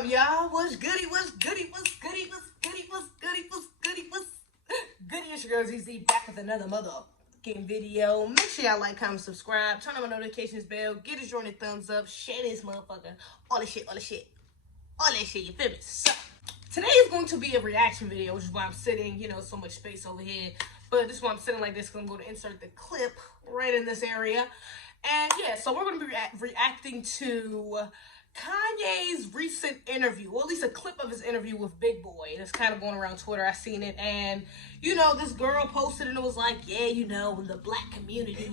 up, y'all? What's goody? What's goody? What's goody? What's goody? What's goody? What's goody? What's goody? It's your girl Zeze back with another motherfucking video. Make sure y'all like, comment, subscribe, turn on my notifications bell, get this joint a thumbs up, share this motherfucker, all that shit, you feel me? So, today is going to be a reaction video, which is why I'm sitting, so much space over here. But this is why I'm sitting like this, because I'm going to insert the clip right in this area. And yeah, so we're going to be reacting to Kanye's recent interview, or at least a clip of his interview with Big Boy. It's kind of going around Twitter. I seen it, and this girl posted and it was like, yeah, when the black community,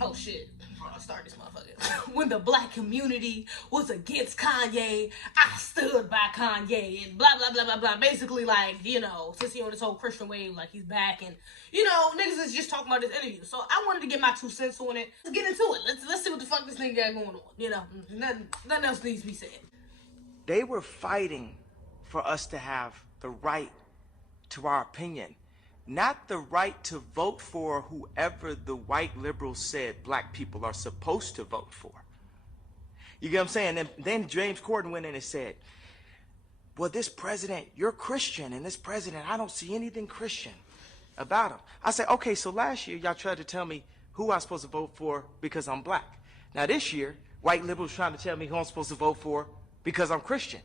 oh shit, I'll start this motherfucker. When the black community was against Kanye, I stood by Kanye, and blah blah blah blah blah. Basically, like, since he on this whole Christian wave, like he's back, and niggas is just talking about this interview. So I wanted to get my 2 cents on it. Let's get into it. Let's see what the fuck this nigga got going on. Nothing else needs to be said. They were fighting for us to have the right to our opinion, not the right to vote for whoever the white liberals said black people are supposed to vote for. You get what I'm saying? And then James Corden went in and said, well, this president, you're Christian, and this president, I don't see anything Christian about him. I said, okay, so last year y'all tried to tell me who I'm supposed to vote for because I'm black. Now this year, white liberals trying to tell me who I'm supposed to vote for because I'm Christian.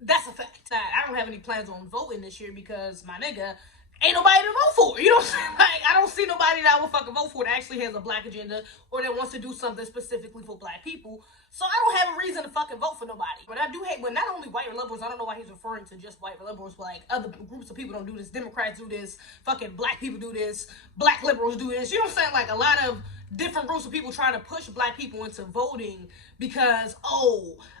That's a fact. I don't have any plans on voting this year because, my nigga, ain't nobody to vote for. You know what I'm saying? Like, I don't see nobody that I would fucking vote for that actually has a black agenda or that wants to do something specifically for black people. So I don't have a reason to fucking vote for nobody. But I do hate when not only white liberals, I don't know why he's referring to just white liberals, but like other groups of people don't do this. Democrats do this, fucking black people do this, black liberals do this. You know what I'm saying? Like a lot of different groups of people trying to push black people into voting because,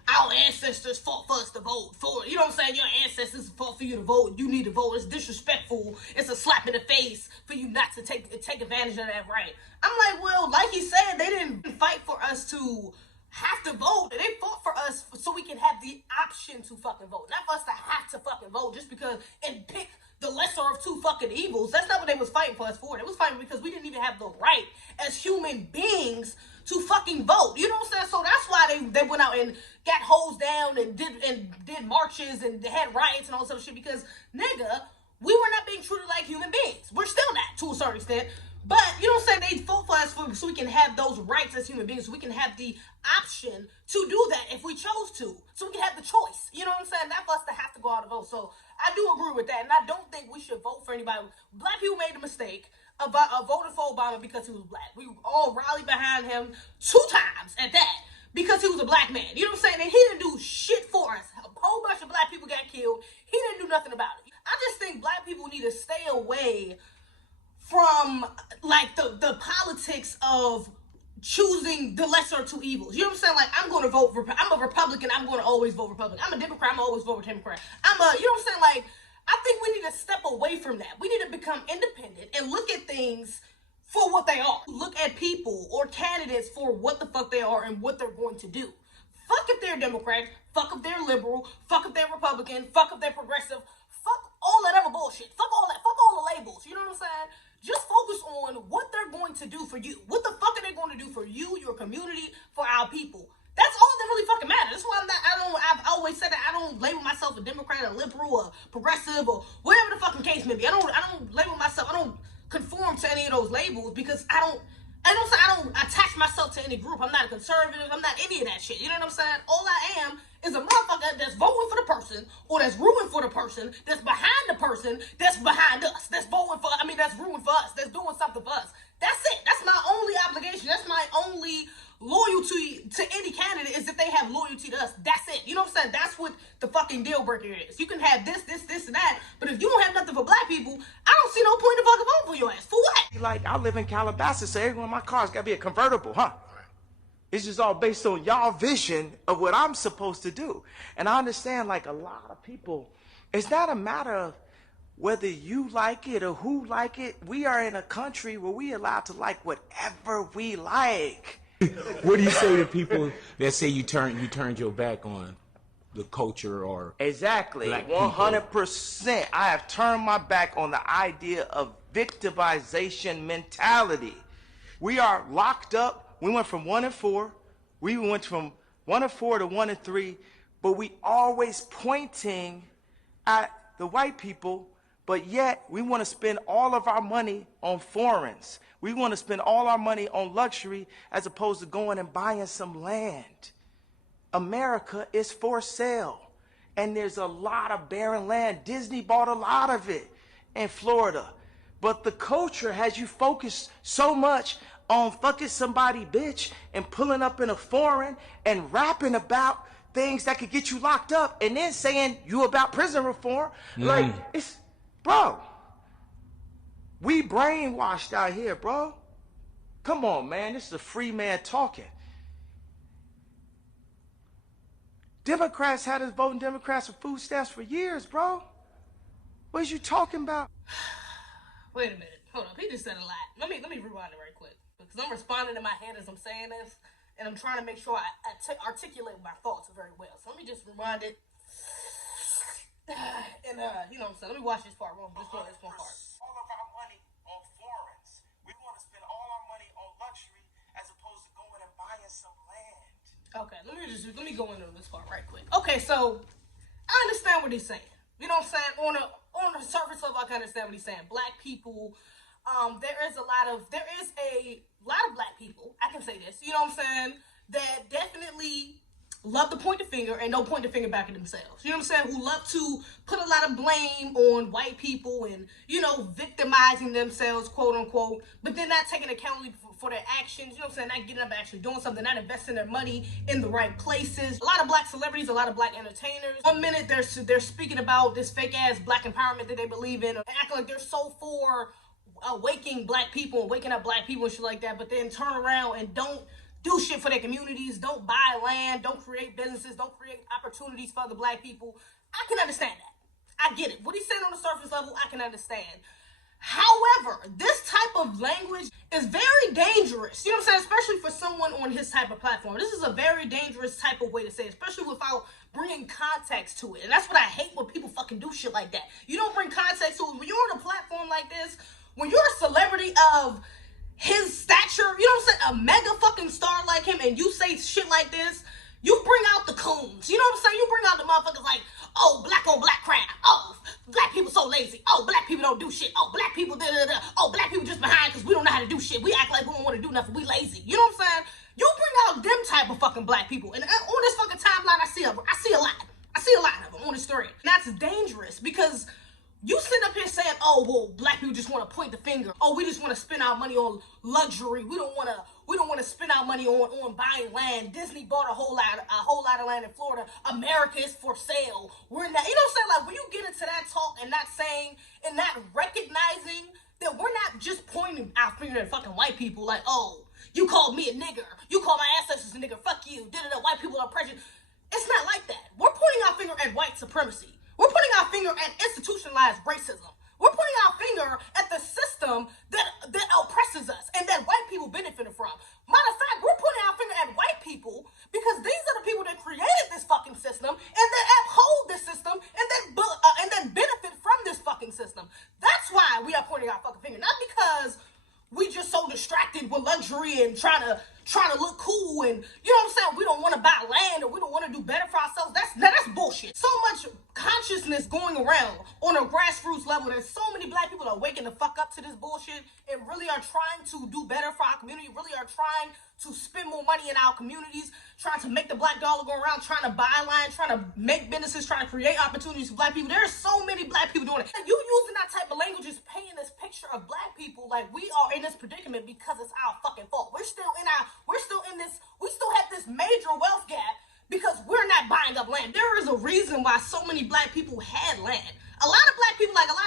our ancestors fought for us to vote for. You know what I'm saying? Your ancestors fought for you to vote. You need to vote. It's disrespectful. It's a slap in the face for you not to take advantage of that right. I'm like, well, like he said, they didn't fight for us to have to vote. They fought for us so we can have the option to fucking vote. Not for us to have to fucking vote just because and pick the lesser of two fucking evils. That's not what they was fighting for us for. They was fighting because we didn't even have the right as human beings to fucking vote. You know what I'm saying? So that's why they went out and got hosed down and did marches and had riots and all this other shit because, nigga, we were not being treated like human beings. We're still not, to a certain extent. But, you know what I'm saying, they fought for us so we can have those rights as human beings, so we can have the option to do that if we chose to. So we can have the choice. You know what I'm saying? Not for us to have to go out and vote. So I do agree with that. And I don't think we should vote for anybody. Black people made the mistake of voting for Obama because he was black. We all rallied behind him 2 times at that because he was a black man. You know what I'm saying? And he didn't do shit for us. A whole bunch of black people got killed. He didn't do nothing about it. I just think black people need to stay away from like the politics of choosing the lesser of two evils. You know what I'm saying? Like, I'm going to vote for, I'm a Republican, I'm going to always vote Republican. I'm a Democrat, I'm always vote Democrat. You know what I'm saying? Like, I think we need to step away from that. We need to become independent and look at things for what they are. Look at people or candidates for what the fuck they are and what they're going to do. Fuck if they're Democrat, fuck if they're liberal, fuck if they're Republican, fuck if they're progressive, fuck all that other bullshit. Fuck all that, fuck all the labels. You know what I'm saying? Just focus on what they're going to do for you. What the fuck are they going to do for you, your community, for our people? That's all that really fucking matters. That's why I've always said that I don't label myself a Democrat, a liberal, a progressive, or whatever the fucking case may be. I don't label myself, I don't conform to any of those labels because I don't attach myself to any group. I'm not a conservative, I'm not any of that shit. You know what I'm saying? All I am is a motherfucker that's voting for the person, or that's rooting for the person, that's behind the person, that's behind us, that's voting for, that's rooting for us, that's doing something for us. That's it. That's my only obligation. That's my only loyalty to any candidate is if they have loyalty to us. That's it. You know what I'm saying? That's what the fucking deal breaker is. You can have this, and that, but if you don't have nothing for black people, I don't see no point in fucking voting for your ass. For what? Like, I live in Calabasas, so every one of my cars got to be a convertible, huh? It's just all based on y'all vision of what I'm supposed to do. And I understand, like, a lot of people, it's not a matter of whether you like it or who like it. We are in a country where we allowed to like whatever we like. What do you say to people that say you turned your back on the culture or exactly black 100%? I have turned my back on the idea of victimization mentality. We are locked up. We went from 1 and 4. We went from 1 and 4 to 1 and 3. but we always pointing at the white people, but yet we want to spend all of our money on foreigns. We want to spend all our money on luxury as opposed to going and buying some land. America is for sale, and there's a lot of barren land. Disney bought a lot of it in Florida, but the culture has you focused so much on fucking somebody bitch and pulling up in a foreign and rapping about things that could get you locked up and then saying you about prison reform. Like, it's, bro, we brainwashed out here, bro. Come on, man, this is a free man talking. Democrats had us voting Democrats for food stamps for years, bro. What is you talking about? Wait a minute, hold up, he just said a lot. Let me rewind it right quick, because I'm responding in my head as I'm saying this, and I'm trying to make sure I articulate my thoughts very well. So let me just rewind it. And, you know what I'm saying? Let me watch this part. We'll just go to this one part. All of our money on foreigns. We want to spend all our money on luxury as opposed to going and buying some land. Okay, let me go into this part right quick. Okay, so I understand what he's saying. You know what I'm saying? On the surface level, I can understand what he's saying. Black people, there is a lot of black people, I can say this, you know what I'm saying, that definitely love to point the finger and don't point the finger back at themselves. You know what I'm saying? Who love to put a lot of blame on white people and, you know, victimizing themselves, quote unquote, but then not taking accountability for their actions, you know what I'm saying? Not getting up actually doing something, not investing their money in the right places. A lot of black celebrities, a lot of black entertainers. 1 minute they're speaking about this fake ass black empowerment that they believe in, and acting like they're so for waking black people and waking up black people and shit like that, but then turn around and don't do shit for their communities, don't buy land, don't create businesses, don't create opportunities for other black people. I can understand that. I get it. What he's saying on the surface level, I can understand. However, this type of language is very dangerous, you know what I'm saying, especially for someone on his type of platform. This is a very dangerous type of way to say it, especially without bringing context to it. And that's what I hate when people fucking do shit like that. You don't bring context to it. When you're on a platform like this, when you're a celebrity of his stature, you know what I'm saying, a mega fucking star like him, and you say shit like this, you bring out the coons, you know what I'm saying? You bring out the motherfuckers like, oh, black on black crime, oh, black people so lazy, oh, black people don't do shit, oh, black people da-da-da, oh, black people just behind because we don't know how to do shit, we act like we don't want to do nothing, we lazy, you know what I'm saying? You bring out them type of fucking black people, and on this fucking timeline, I see a lot of them on this thread. And that's dangerous, because you sit up here saying, oh, well, black people just want to point the finger. Oh, we just want to spend our money on luxury. We don't want to spend our money on buying land. Disney bought a whole lot of land in Florida. America is for sale. We're not, you know what I'm saying? Like, when you get into that talk and not saying and not recognizing that we're not just pointing our finger at fucking white people like, oh, you called me a nigger. You called my ancestors a nigger. Fuck you. Da-da-da. White people are prejudiced. It's not like that. We're pointing our finger at white supremacy. We're putting our finger at institutionalized racism. We're putting our finger at the system that oppresses us and that white people benefited from. Matter of fact, we're putting our finger at white people because these are the people that created this fucking system and that uphold this system and that benefit from this fucking system. That's why we are pointing our fucking finger. Not because we just so distracted with luxury and trying to look cool and, you know what I'm saying, we don't want to buy land or we don't want to do better for ourselves. That's bullshit. So much consciousness going around on a grassroots level that so many black people are waking the fuck up to this bullshit and really are trying to do better for our community, really are trying to spend more money in our communities, trying to make the black dollar go around, trying to buy land, trying to make businesses, trying to create opportunities for black people. There are so many black people doing it. And you using that type of language is painting this picture of black people like we are in this predicament because it's our fucking fault. We still have this major wealth gap because we're not buying up land. There is a reason why so many black people had land. A lot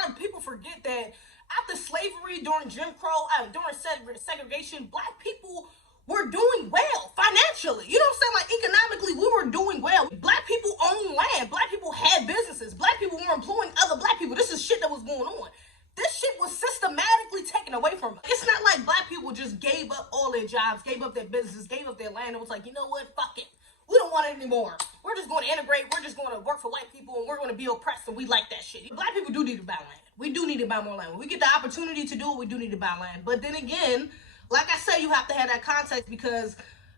of people forget that after slavery, during Jim Crow, during segregation, black people were doing well financially. You know what I'm saying? Like, economically, we were doing well. Black people owned land. Black people had businesses. Black people were employing other black people. This is shit that was going on. This shit was systematically taken away from us. It's not like black people just gave up all their jobs, gave up their businesses, gave up their land, and was like, you know what, fuck it. We don't want it anymore. We're just going to integrate. We're just going to work for white people, and we're going to be oppressed, and we like that shit. Black people do need to buy land. We do need to buy more land. When we get the opportunity to do it, we do need to buy land. But then again, like I said, you have to have that context because,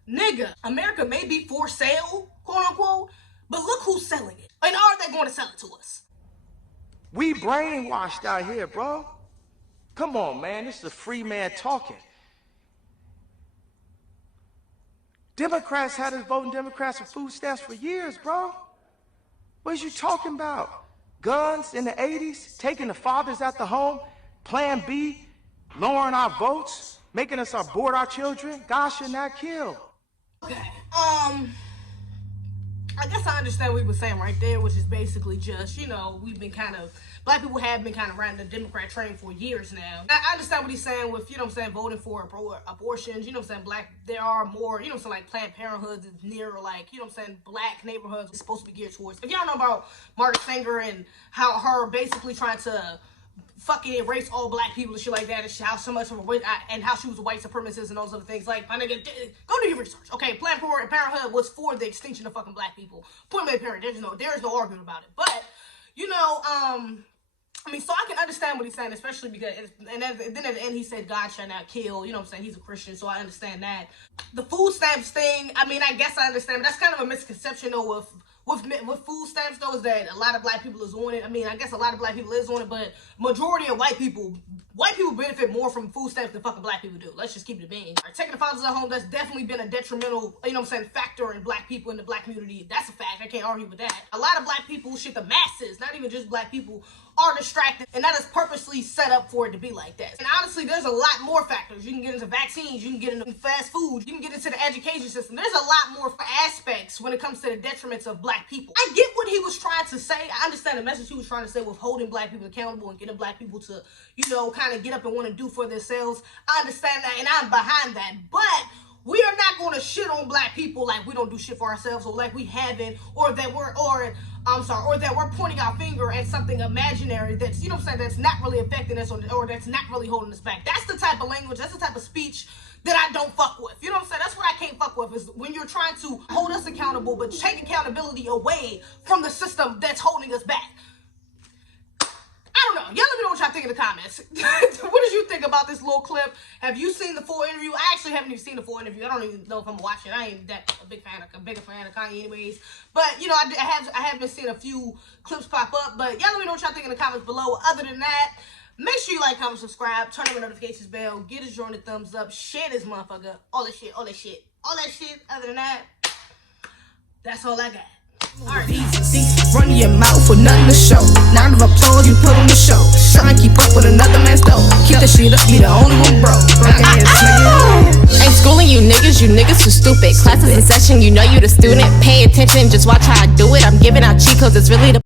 nigga, America may be for sale, quote unquote, but look who selling it? And are they going to sell it to us? We brainwashed out here, bro. Come on, man. This is a free man talking. Democrats had us voting Democrats for food stamps for years, bro. What is you talking about? Guns in the 80s, taking the fathers out the home, Plan B, lowering our votes, making us abort our children. God should not kill. Okay, I guess I understand what he was saying right there, which is basically just, you know, black people have been kind of riding the Democrat train for years now. I understand what he's saying with, you know what I'm saying, voting for abortions, you know what I'm saying, there are more, you know what I'm saying, like Planned Parenthood is near, like, you know what I'm saying, black neighborhoods it's supposed to be geared towards. If y'all know about Margaret Sanger and how her basically trying to fucking erase all black people and shit like that, and how so much of and how she was a white supremacist and those other things. Like, my nigga, go do your research. Okay, Planned Parenthood was for the extinction of fucking black people. Point blank period. There is no argument about it. But, you know, I mean, so I can understand what he's saying, especially because, and then at the end he said, God shall not kill, you know what I'm saying, he's a Christian, so I understand that. The food stamps thing, I mean, I guess I understand, but that's kind of a misconception, though, with food stamps, though, is that a lot of black people is on it. I mean, I guess a lot of black people is on it, but majority of white people benefit more from food stamps than fucking black people do. Let's just keep it a bean. Taking the fathers at home, that's definitely been a detrimental, you know what I'm saying, factor in black people in the black community. That's a fact. I can't argue with that. A lot of black people, shit, the masses, not even just black people, are distracted, and that is purposely set up for it to be like that. And honestly, there's a lot more factors. You can get into vaccines, you can get into fast food, you can get into the education system. There's a lot more aspects when it comes to the detriments of black people. I get what he was trying to say. I understand the message he was trying to say with holding black people accountable and getting black people to, you know, kind of get up and want to do for themselves. I understand that, and I'm behind that, but we are not going to shit on black people like we don't do shit for ourselves, or like we haven't, or that we're pointing our finger at something imaginary that's, you know what I'm saying, that's not really affecting us, or that's not really holding us back. That's the type of language, that's the type of speech that I don't fuck with. You know what I'm saying? That's what I can't fuck with, is when you're trying to hold us accountable but take accountability away from the system that's holding us back. I don't know. Y'all let me know what y'all think in the comments. What did you think about this little clip? Have you seen the full interview? I actually haven't even seen the full interview. I don't even know if I'm watching. I ain't that a bigger fan of Kanye anyways. But, you know, I have been seeing a few clips pop up. But y'all let me know what y'all think in the comments below. Other than that, make sure you like, comment, subscribe, turn on the notifications bell, get us join the thumbs up, share this motherfucker, all that shit. Other than that, that's all I got. Alright, run your mouth with nothing to show. Round of applause you put on the show. Try and keep up with another man's dough. Keep the shit up, be the only one broke. Ain't schooling you niggas too stupid. Classes in session, you know you the student. Pay attention, just watch how I do it. I'm giving out cheat codes, it's really the